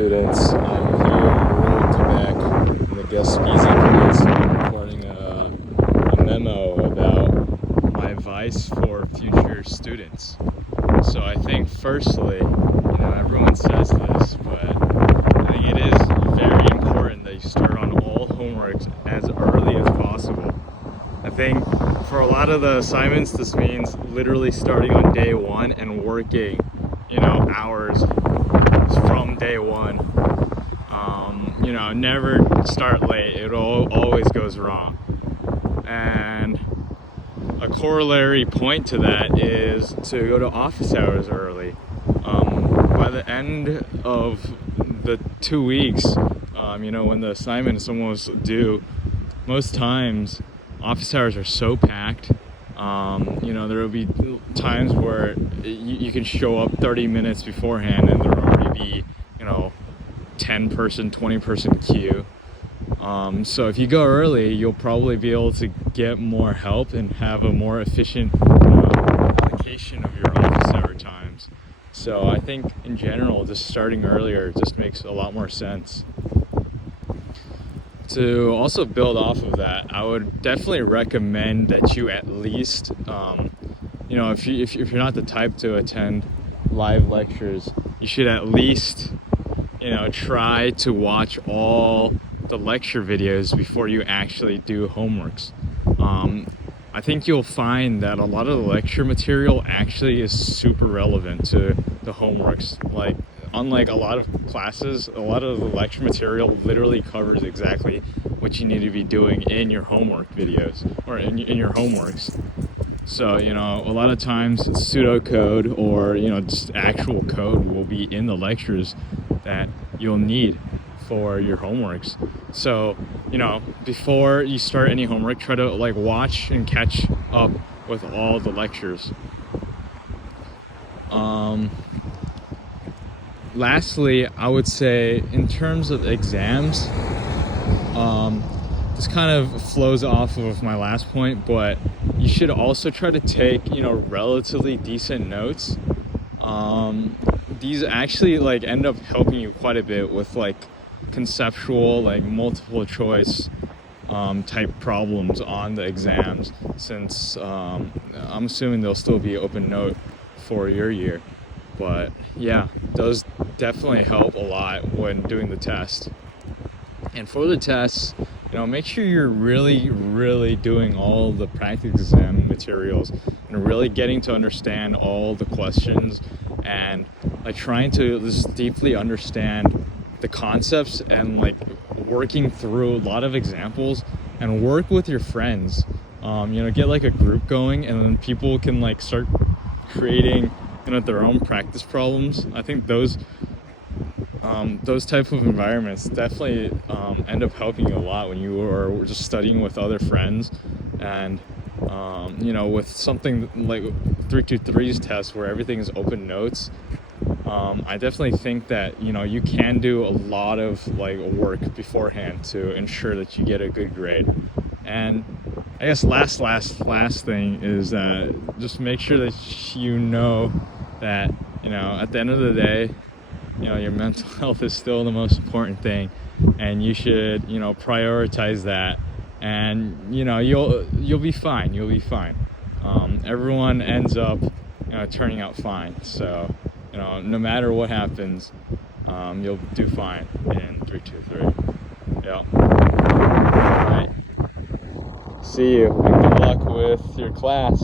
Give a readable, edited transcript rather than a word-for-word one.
students. I'm here in Quebec in the Gaspésie place recording a memo about my advice for future students. So I think firstly, everyone says this, but I think it is very important that you start on all homeworks as early as possible. I think for a lot of the assignments, this means literally starting on day one and working, hours from day one. Never start late. It always goes wrong. And a corollary point to that is to go to office hours early. By the end of the 2 weeks, when the assignment is almost due, most times office hours are so packed. There will be times where you can show up 30 minutes beforehand and there will already be 10-person, 20-person queue. So if you go early, you'll probably be able to get more help and have a more efficient allocation of your office hour times. So I think in general, just starting earlier just makes a lot more sense. To also build off of that, I would definitely recommend that you at least, if you're not the type to attend live lectures, you should at least, try to watch all the lecture videos before you actually do homeworks. I think you'll find that a lot of the lecture material actually is super relevant to the homeworks. Like, unlike a lot of classes, a lot of the lecture material literally covers exactly what you need to be doing in your homework videos or in your homeworks. So, a lot of times pseudocode or, just actual code will be in the lectures that you'll need for your homeworks. So, before you start any homework, try to watch and catch up with all the lectures. Lastly, I would say in terms of exams, this kind of flows off of my last point, but you should also try to take, relatively decent notes. These actually end up helping you quite a bit with conceptual, multiple choice type problems on the exams, since I'm assuming they'll still be open note for your year. But yeah, those definitely help a lot when doing the test. And for the tests, make sure you're really doing all the practice exam materials and really getting to understand all the questions and trying to just deeply understand the concepts and working through a lot of examples and work with your friends. Get a group going, and then people can start creating their own practice problems. I think those type of environments definitely end up helping you a lot when you are just studying with other friends. And with something like 323's test where everything is open notes, I definitely think that you can do a lot of work beforehand to ensure that you get a good grade. And I guess last thing is that just make sure that that at the end of the day, your mental health is still the most important thing, and you should prioritize that, and you'll be fine. Everyone ends up turning out fine. So no matter what happens, you'll do fine in 323. Yeah. All right. See you, and good luck with your class.